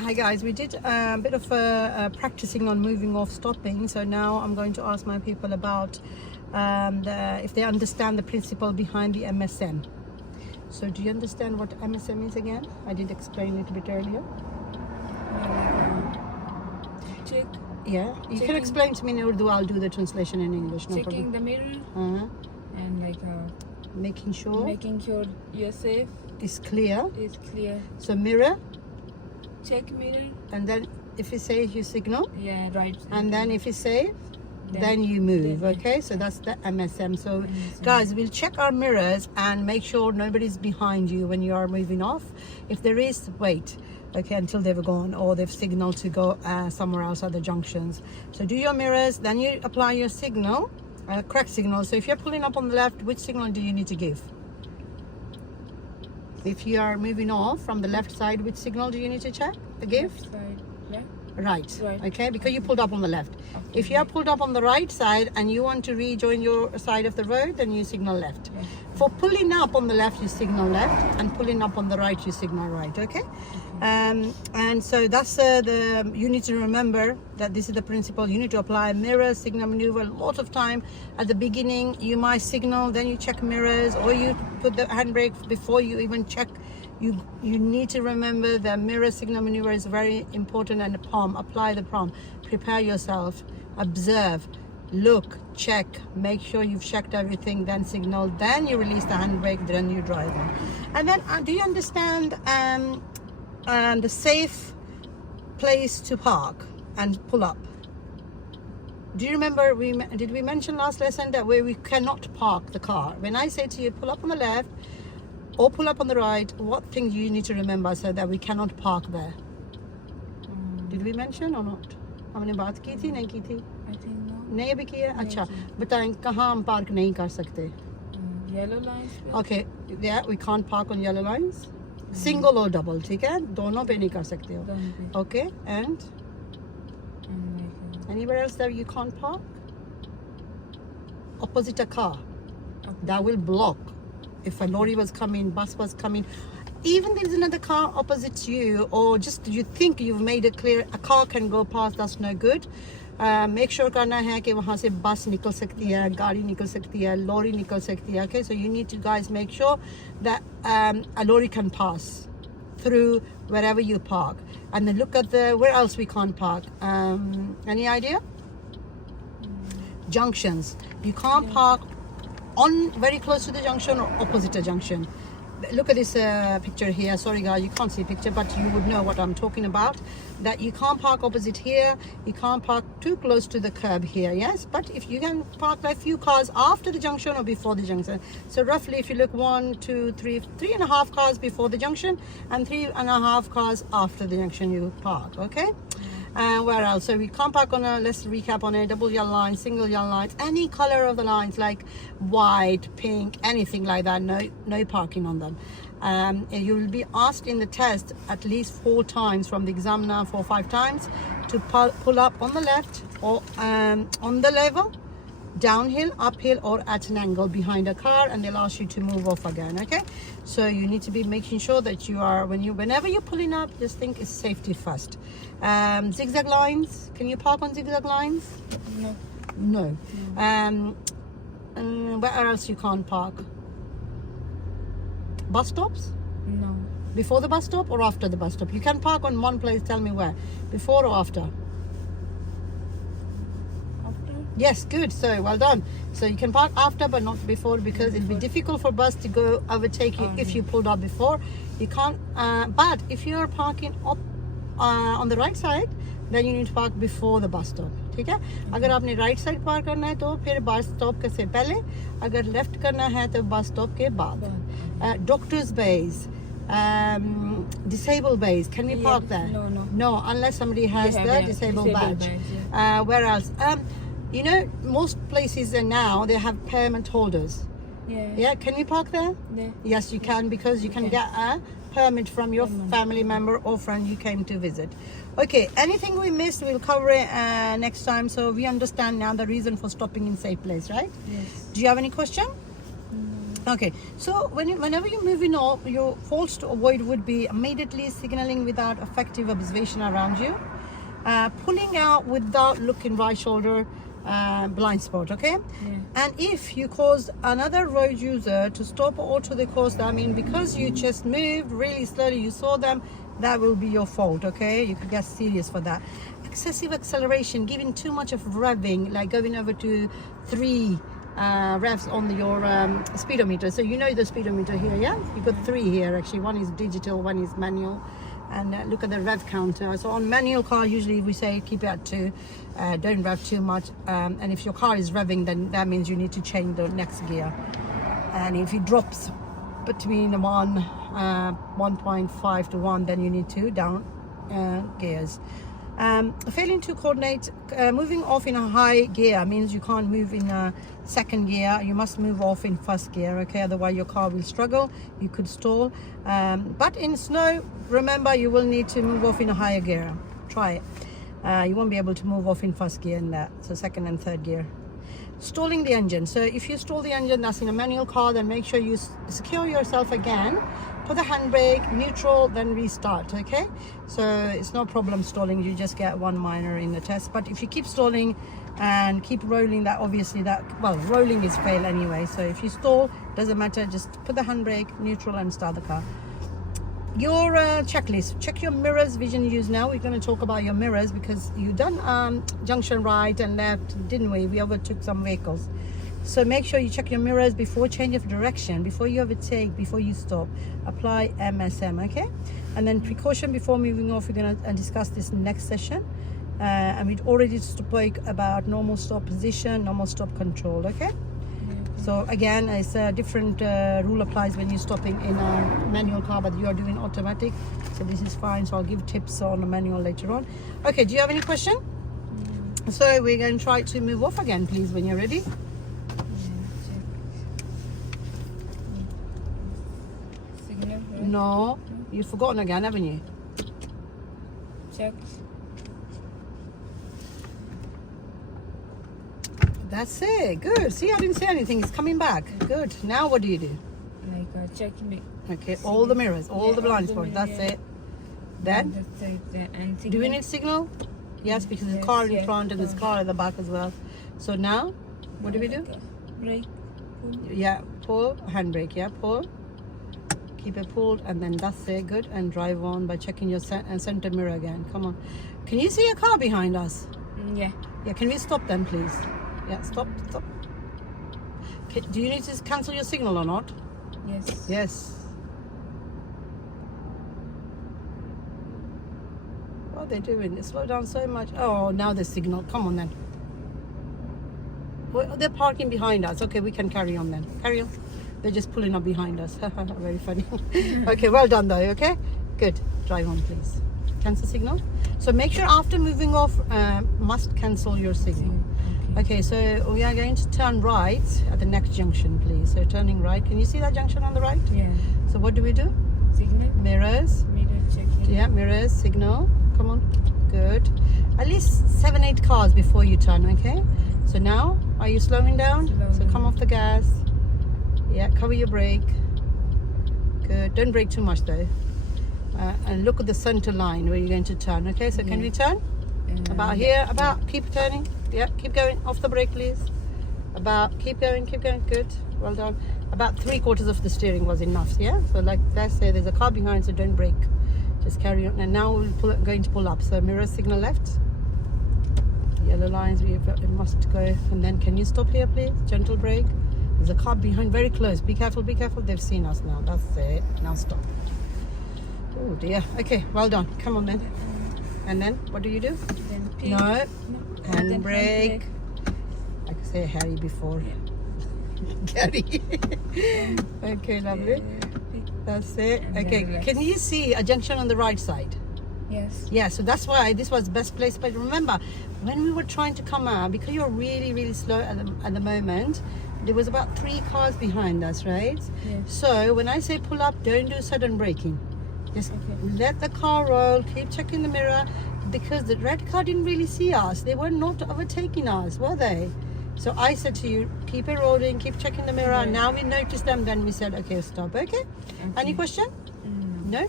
Hi guys, we did a bit of practicing on moving off stopping, so now I'm going to ask my people about if they understand the principle behind the MSM. So do you understand what MSM is again? I did explain it a bit earlier. Check. Yeah, you can explain to me in Urdu, I'll do the translation in English. No Checking problem. the mirror and Making sure you're safe it's clear. is clear. So mirror, Check mirror. and then if it says you signal, Yeah, right. and then if it's safe, then you move. Okay, so that's the MSM. So guys, we'll check our mirrors and make sure nobody's behind you when you are moving off. If there is, wait, okay, until they've gone or they've signaled to go somewhere else at the junctions. So do your mirrors, then you apply your signal, correct signal. So if you're pulling up on the left, which signal do you need to give? If you are moving off from the left side, which signal do you need to check to give? Left side. Yeah. Right. Right. Okay, because you pulled up on the left. If you are pulled up on the right side and you want to rejoin your side of the road, then you signal left. Yeah. For pulling up on the left, you signal left, and pulling up on the right, you signal right. Okay. And so that's you need to remember that this is the principle. You need to apply mirror signal maneuver a lot of time. At the beginning, you might signal, then you check mirrors, or you put the handbrake before you even check. You need to remember the mirror signal maneuver is very important, and the palm, apply the palm, prepare yourself, observe, look, check, make sure you've checked everything, then signal, then you release the handbrake, then you drive on. And then do you understand the safe place to park and pull up? Do you remember did we mention last lesson that where we cannot park the car? When I say to you pull up on the left or pull up on the right, what things you need to remember so that we cannot park there? Did we mention or not? हमने बात की थी नहीं की थी? I think no. नहीं अभी की है? अच्छा बताएं कहाँ हम पार्क नहीं कर सकते? Yellow lines. Okay, yeah, we can't park on yellow lines. Single or double, ठीक है? दोनों पे नहीं कर सकते हो. Don't be. Okay, and anywhere else that you can't park? Opposite a car. That will block. If a lorry was coming, bus was coming, even there is another car opposite you, or just you think you've made it clear a car can go past, that's no good. Make sure करना है कि वहाँ से बस निकल सकती है, गाड़ी निकल सकती है, lorry निकल सकती है. Okay, so you need to guys make sure that a lorry can pass through wherever you park, and then look at where else we can't park. Any idea? Junctions. You can't park on very close to the junction or opposite a junction. Look at this picture here. Sorry guys, you can't see a picture, but you would know what I'm talking about. That you can't park opposite here, you can't park too close to the curb here, yes? But if you can park like few cars after the junction or before the junction. So roughly if you look 1, 2, 3, 3.5 cars before the junction and 3.5 cars after the junction you park, okay? Where else? So we can't park on let's recap on a double yellow line, single yellow lines, any color of the lines like white, pink, anything like that, no parking on them. You will be asked in the test at least 4 times from the examiner, 4 or 5 times, to pull up on the left or on the level, downhill, uphill, or at an angle behind a car, and they'll ask you to move off again. Okay, so you need to be making sure that you are whenever you're pulling up, just think it's safety first. Zigzag lines, can you park on zigzag lines? No. Where else you can't park? Bus stops? No. Before the bus stop or after the bus stop? You can park on one place, tell me where, before or after? After? Yes, good. So well done. So you can park after but not before, because it'll be difficult for bus to go overtake you if you pulled up before. You can't. But if you are parking up on the right side, then you need to park before the bus stop. ठीक है? अगर आपने right side park करना है तो फिर bus stop के से पहले, अगर left करना है तो bus stop के बाद. Doctors' bays, disabled bays. Can we park there? No, unless somebody has the disabled badge. Where else? You know, most places now they have permit holders. Yeah. Can you park there? Yeah. Yes, you can, because you can get a permit from your family member or friend you came to visit. Okay, anything we missed, we'll cover it next time. So we understand now the reason for stopping in safe place, right? Yes. Do you have any question? Okay, so whenever you're moving off, your faults to avoid would be immediately signaling without effective observation around you, pulling out without looking right shoulder, blind spot, okay? And if you caused another road user to stop or alter the course, that means because you just moved really slowly, you saw them, that will be your fault, okay? You could get serious for that. Excessive acceleration, giving too much of revving, like going over to 3 revs on your speedometer. So you know the speedometer here, yeah? You've got 3 here actually. One is digital, one is manual. And look at the rev counter. So on manual car, usually we say keep it at 2, don't rev too much. And if your car is revving, then that means you need to change the next gear. And if it drops between 1.5 to 1, then you need to down gears. Failing to coordinate, moving off in a high gear means you can't move in a second gear. You must move off in first gear, okay? Otherwise your car will struggle, you could stall. But in snow, remember, you will need to move off in a higher gear. Try it. You won't be able to move off in first gear in that, so second and third gear. Stalling the engine. So if you stall the engine, that's in a manual car, then make sure you secure yourself again, put the handbrake, neutral, then restart, okay? So it's no problem stalling, you just get 1 minor in the test. But if you keep stalling and keep rolling, that obviously rolling is fail anyway. So if you stall, doesn't matter, just put the handbrake, neutral, and start the car. Your checklist, check your mirrors, vision use. Now we're going to talk about your mirrors because you done junction right and left, didn't we? We overtook some vehicles. So make sure you check your mirrors before change of direction, before you overtake, before you stop. Apply MSM, okay? And then precaution before moving off, we're going to discuss this next session. And we'd already spoke about normal stop position, normal stop control, okay? So again, it's a different rule applies when you're stopping in a manual car, but you are doing automatic. So this is fine. So I'll give tips on the manual later on. Okay, do you have any question? So we're going to try to move off again, please, when you're ready. Signal. No, you've forgotten again, haven't you? Check. That's it. Good. See, I didn't say anything. It's coming back. Good. Now what do you do? Like check me. Okay, all the mirrors, all the blind all spots. the That's mirrors. it. Then, That's it. And do we signal. need signal? Yes, because there's a Yes, car in yes, front and there's a car at the back as well. So now, what do we do? Brake. Yeah, pull, handbrake, yeah, pull. Keep it pulled and then that's it, good. And drive on by checking your center mirror again. Come on. Can you see a car behind us? Yeah. Yeah, can we stop then, please? Yeah, stop. Okay, do you need to cancel your signal or not? Yes. Yes. What are they doing? They slow down so much. Oh, now the signal. Come on then. Well, they're parking behind us. Okay, we can carry on then. Carry on. They're just pulling up behind us. Very funny. Okay, well done though, okay? Good. Drive on, please. Cancel signal. So make sure after moving off, must cancel your signal. Okay, so we are going to turn right at the next junction, please. So turning right. Can you see that junction on the right? Yeah. So what do we do? Signal. Mirrors. Mirror checking. Yeah, mirrors, signal. Come on. Good. At least 7-8 cars before you turn, okay? So now, are you slowing down? So come off the gas. Yeah, cover your brake. Good. Don't brake too much though. And look at the center line where you're going to turn, okay? So can we turn? About here, keep turning. Yeah, keep going. Off the brake, please. Keep going. Good. Well done. About 3/4 of the steering was enough, yeah? So like let's say there's a car behind, so don't brake. Just carry on. And now we're going to pull up. So mirror signal left. Yellow lines, we must go. And then can you stop here, please? Gentle brake. There's a car behind, very close. Be careful. They've seen us now. That's it. Now stop. Oh dear. Okay, well done. Come on then. And then what do you do? Then P. No. Then Handbrake. I could say Harry before. Gary. Okay, lovely. That's it. And Okay, then can you see a junction on the right side? Yes. Yeah, so that's why this was best place. But remember, when we were trying to come out, because you're really, really slow at the moment, there was about 3 cars behind us, right? Yes. So when I say pull up, don't do sudden braking. Just let the car roll, keep checking the mirror, because the red car didn't really see us. They were not overtaking us, were they? So I said to you, keep it rolling, keep checking the mirror. Yeah. Now we noticed them, then we said, okay, stop. Okay. Any question? No. No?